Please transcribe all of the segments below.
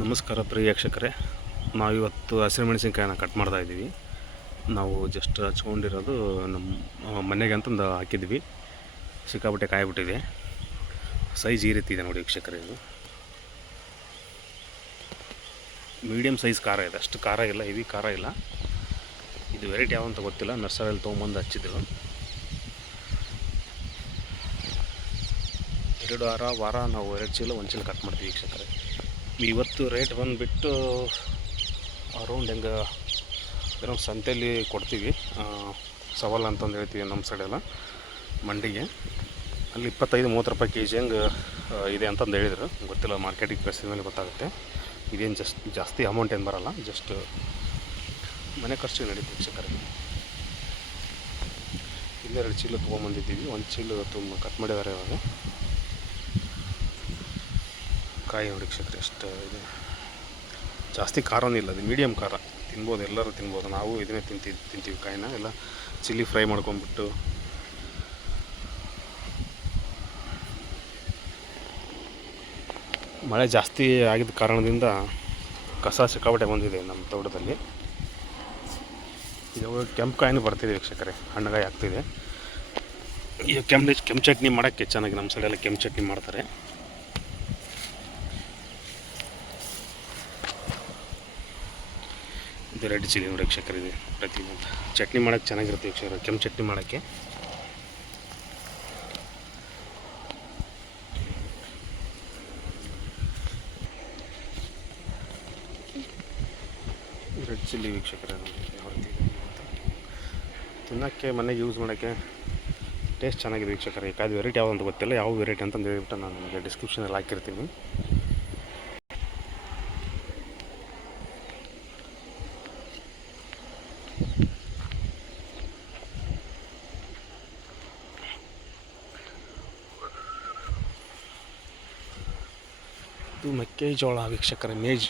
ನಮಸ್ಕಾರ ಪ್ರಿಯ ವೀಕ್ಷಕರೇ. ನಾವಿವತ್ತು ಹಸಿರು ಮೆಣಸಿನ್ಕಾಯಿನ ಕಟ್ ಮಾಡ್ತಾ ಇದ್ದೀವಿ. ನಾವು ಜಸ್ಟ್ ಹಚ್ಕೊಂಡಿರೋದು ನಮ್ಮ ಮನೆಗೆ ಅಂತಂದು ಹಾಕಿದ್ವಿ ಸಿಕ್ಕಾಪಟ್ಟೆ ಕಾಯಿಬಿಟ್ಟಿದೆ. ಸೈಜ್ ಈ ರೀತಿ ಇದೆ ನೋಡಿ ವೀಕ್ಷಕರೇ ಇದು. ಮೀಡಿಯಮ್ ಸೈಜ್ ಖಾರ ಇದೆ. ಅಷ್ಟು ಖಾರ ಇಲ್ಲ ಹೆವಿ ಖಾರ ಇಲ್ಲ. ಇದು ವೆರೈಟಿ ಯಾವ ಅಂತ ಗೊತ್ತಿಲ್ಲ. ನರ್ಸರಿಯಲ್ಲಿ ತೊಗೊಂಬಂದು ಹಚ್ಚಿದ್ರು. ಎರಡು ವಾರ ವಾರ ನಾವು ಎರಡು ಚೀಲ, ಒಂದು ಚೀಲ ಕಟ್ ಮಾಡ್ತೀವಿ ವೀಕ್ಷಕರೇ. ಇವತ್ತು ರೇಟ್ ಬಂದುಬಿಟ್ಟು ಅರೌಂಡ್ ಹೆಂಗೆ ಏನೋ ಸಂತೆಯಲ್ಲಿ ಕೊಡ್ತೀವಿ. ಸವಾಲು ಅಂತಂದು ಹೇಳ್ತೀವಿ ನಮ್ಮ ಸೈಡೆಲ್ಲ ಮಂಡಿಗೆ. ಅಲ್ಲಿ ಇಪ್ಪತ್ತೈದು, ಮೂವತ್ತು ರೂಪಾಯಿ ಕೆ ಜಿ ಹೆಂಗೆ ಇದೆ ಅಂತಂದು ಹೇಳಿದರು. ಗೊತ್ತಿಲ್ಲ ಮಾರ್ಕೆಟಿಗೆ ಪ್ರೈಸಿದ ಮೇಲೆ ಗೊತ್ತಾಗುತ್ತೆ. ಇದೇನು ಜಸ್ಟ್ ಜಾಸ್ತಿ ಅಮೌಂಟ್ ಏನು ಬರೋಲ್ಲ. ಜಸ್ಟ್ ಮನೆ ಖರ್ಚಿಗೆ ನಡೀತು ಶಿಕ್ಷಕರ ಇನ್ನೆರಡು ಚೀಲ ತೊಗೊಂಬಂದಿದ್ದೀವಿ. ಒಂದು ಚೀಲ ತುಂಬ ಕಟ್ ಮಾಡಿದ್ದಾರೆ ಇವಾಗ. ಕಾಯಿ ನೋಡಿ ಎಷ್ಟು ಇದು ಜಾಸ್ತಿ ಖಾರನೂ ಇಲ್ಲ, ಅದು ಮೀಡಿಯಮ್ ಖಾರ. ತಿನ್ಬೋದು, ಎಲ್ಲರೂ ತಿನ್ಬೋದು. ನಾವು ಇದನ್ನೇ ತಿಂತೀವಿ ತಿಂತೀವಿ ಕಾಯಿನ, ಎಲ್ಲ ಚಿಲ್ಲಿ ಫ್ರೈ ಮಾಡ್ಕೊಂಬಿಟ್ಟು. ಮಳೆ ಜಾಸ್ತಿ ಆಗಿದ್ದ ಕಾರಣದಿಂದ ಕಸ ಸಿಕ್ಕಾಪಟ್ಟೆ ಬಂದಿದೆ ನಮ್ಮ ತೋಟದಲ್ಲಿ. ಇದು ಕೆಂಪು ಕಾಯಿನೂ ಬರ್ತಿದೆ ವೀಕ್ಷಕರೆ, ಹಣ್ಣುಗಾಯಿ ಆಗ್ತಿದೆ. ಈಗ ಕೆಂಪು ಕೆಂಪು ಚಟ್ನಿ ಮಾಡೋಕ್ಕೆ, ಚೆನ್ನಾಗಿ ನಮ್ಮ ಸೈಡೆಲ್ಲ ಕೆಂಪು ಚಟ್ನಿ ಮಾಡ್ತಾರೆ. ಇದು ರೆಡ್ ಚಿಲ್ಲಿ ನೋಡಿ ವೀಕ್ಷಕರು ಇದೆ ಪ್ರತಿ ಚಟ್ನಿ ಮಾಡೋಕ್ಕೆ ಚೆನ್ನಾಗಿರುತ್ತೆ ವೀಕ್ಷಕರು, ಕೆಂಪು ಚಟ್ನಿ ಮಾಡೋಕ್ಕೆ. ರೆಡ್ ಚಿಲ್ಲಿ ವೀಕ್ಷಕರ. ತಿನ್ನೋಕ್ಕೆ, ಮನೆಗೆ ಯೂಸ್ ಮಾಡೋಕ್ಕೆ ಟೇಸ್ಟ್ ಚೆನ್ನಾಗಿದೆ ವೀಕ್ಷಕರೇ. ಅದು ವೆರೈಟಿ ಯಾವುದು ಅಂತ ಗೊತ್ತಿಲ್ಲ, ಯಾವ ವೆರೈಟಿ ಅಂತಂದು ಹೇಳ್ಬಿಟ್ಟು ನಾನು ನಿಮಗೆ ಡಿಸ್ಕ್ರಿಪ್ಷನಲ್ಲಿ ಹಾಕಿರ್ತೀನಿ. ಇದು ಮೆಕ್ಕೆಜೋಳ ವೀಕ್ಷಕರ, ಮೇಜ್.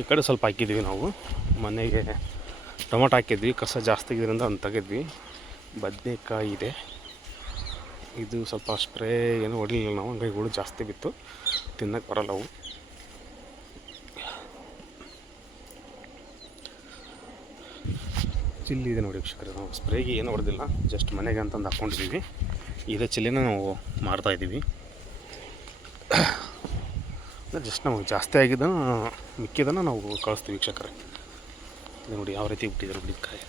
ಈ ಕಡೆ ಸ್ವಲ್ಪ ಹಾಕಿದ್ವಿ ನಾವು. ಮನೆಗೆ ಟೊಮೊಟೊ ಹಾಕಿದ್ವಿ, ಕಸ ಜಾಸ್ತಿ ಇದರಿಂದ ಅಂತ ತೆಗೆದ್ವಿ. ಬದನೆಕಾಯಿ ಇದೆ. ಇದು ಸ್ವಲ್ಪ ಸ್ಪ್ರೇ ಏನೂ ಹೊಡಿಲಿಲ್ಲ ನಾವು, ಹಂಗಾಗಿ ಹುಳು ಜಾಸ್ತಿ ಬಿತ್ತು. ತಿನ್ನಕ್ಕೆ ಬರಲ್ಲ ಅವು. ಚಿಲ್ಲಿ ಇದೆ ನೋಡಿ ವೀಕ್ಷಕರೇ, ನಾವು ಸ್ಪ್ರೇಗೆ ಏನು ಹೊಡೆದಿಲ್ಲ, ಜಸ್ಟ್ ಮನೆಗೆ ಅಂತಂದು ಹಾಕ್ಕೊಂಡಿದ್ದೀವಿ ಇದೇ ಚಿಲ್ಲಿನ ನಾವು ಮಾರ್ತಾ ಇದ್ದೀವಿ. ಜಸ್ಟ್ ನಮಗೆ ಜಾಸ್ತಿ ಆಗಿದ್ದನ್ನು, ಮಿಕ್ಕಿದ್ದನ್ನು ನಾವು ಕಳಿಸ್ತೀವಿ ವೀಕ್ಷಕರೇ. ನೋಡಿ ಯಾವ ರೀತಿ ಬಿಟ್ಟಿದ್ದಾರೆ ಬಿಡಿಕಾಯಿ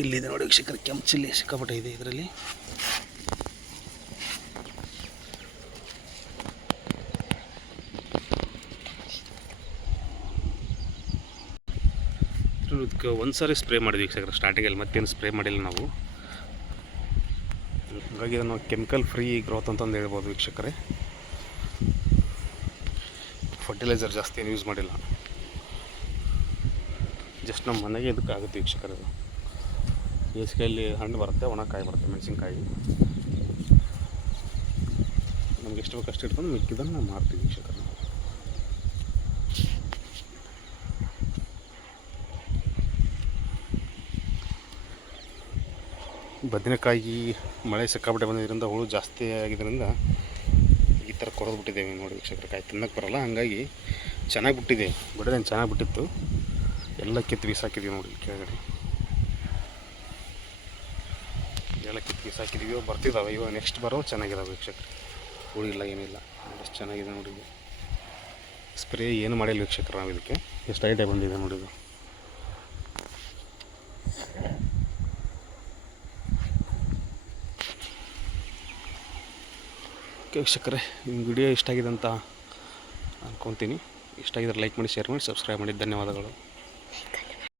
ಇಲ್ಲಿದೆ ನೋಡಿ ವೀಕ್ಷಕರ, ಕೆಂಪು ಚಿಲ್ಲಿ ಸಿಕ್ಕಾಪಟ್ಟೆ ಇದೆ ಇದರಲ್ಲಿ. ಇದಕ್ಕೆ ಒಂದು ಸಾರಿ ಸ್ಪ್ರೇ ಮಾಡಿದ್ವಿ ವೀಕ್ಷಕರ ಸ್ಟಾರ್ಟಿಂಗಲ್ಲಿ ಮತ್ತೇನು ಸ್ಪ್ರೇ ಮಾಡಿಲ್ಲ ನಾವು. ಹಾಗಾಗಿ ಇದನ್ನು ಕೆಮಿಕಲ್ ಫ್ರೀ ಗ್ರೋತ್ ಅಂತಂದು ಹೇಳ್ಬೋದು ವೀಕ್ಷಕರೇ. ಫರ್ಟಿಲೈಸರ್ ಜಾಸ್ತಿ ಏನು ಯೂಸ್ ಮಾಡಿಲ್ಲ. ಜಸ್ಟ್ ನಮ್ಮ ಮನೆಗೆ ಇದಕ್ಕಾಗುತ್ತೆ ವೀಕ್ಷಕರದು ಬೇಸಿಗೆಯಲ್ಲಿ ಹಣ್ಣು ಬರುತ್ತೆ, ಒಣಕಾಯಿ ಬರುತ್ತೆ, ಮೆಣಸಿನ್ಕಾಯಿ. ನಮ್ಗೆ ಎಷ್ಟು ಬೇಕು ಅಷ್ಟು ಇಟ್ಕೊಂಡು ಮಿಕ್ಕಿದ್ದನ್ನು ನಾವು ಮಾರ್ತೀವಿ ವೀಕ್ಷಕರು. ಬದನೆಕಾಯಿ ಮಳೆ ಸಿಕ್ಕಾಬಿಟ್ಟೆ ಬಂದಿದ್ದರಿಂದ ಹುಳು ಜಾಸ್ತಿ ಆಗಿದ್ದರಿಂದ ಈ ಥರ ಕೊರೆದು ಬಿಟ್ಟಿದ್ದೇವೆ ನೋಡಿ ವೀಕ್ಷಕರ. ಕಾಯಿ ತಿನ್ನಕ್ಕೆ ಬರಲ್ಲ, ಹಾಗಾಗಿ ಚೆನ್ನಾಗಿ ಬಿಟ್ಟಿದೆ. ಬಿಡೋದೇನು ಚೆನ್ನಾಗಿ ಬಿಟ್ಟಿತ್ತು. ಎಲ್ಲ ಕಿತ್ತು ಬೀಸಾಕಿದ್ದೀವಿ ನೋಡಿ ಕೆಳಗಡೆ. ಎಲ್ಲ ಹಾಕಿದ್ದೀವಿ ಇವಾಗ ಬರ್ತಿದ್ದಾವೆ ಇವಾಗ ನೆಕ್ಸ್ಟ್ ಬರೋ ಚೆನ್ನಾಗಿದೆ ವೀಕ್ಷಕರು. ಉಳಿಲ್ಲ ಏನಿಲ್ಲ ಎಷ್ಟು ಚೆನ್ನಾಗಿದೆ ನೋಡಿ ಇದು. ಸ್ಪ್ರೇ ಏನು ಮಾಡಿಲ್ಲ ವೀಕ್ಷಕರು ನಾವು ಇದಕ್ಕೆ. ಎಷ್ಟು ಐಟೇ ಬಂದಿದೆ ನೋಡಿ ಇದು. ಓಕೆ ವೀಕ್ಷಕರೇ, ನಿಮ್ಮ ವಿಡಿಯೋ ಇಷ್ಟ ಆಗಿದೆ ಅಂತ ಅನ್ಕೊತೀನಿ. ಇಷ್ಟ ಆಗಿದ್ರೆ ಲೈಕ್ ಮಾಡಿ ಶೇರ್ ಮಾಡಿ ಸಬ್ಸ್ಕ್ರೈಬ್ ಮಾಡಿ. ಧನ್ಯವಾದಗಳು.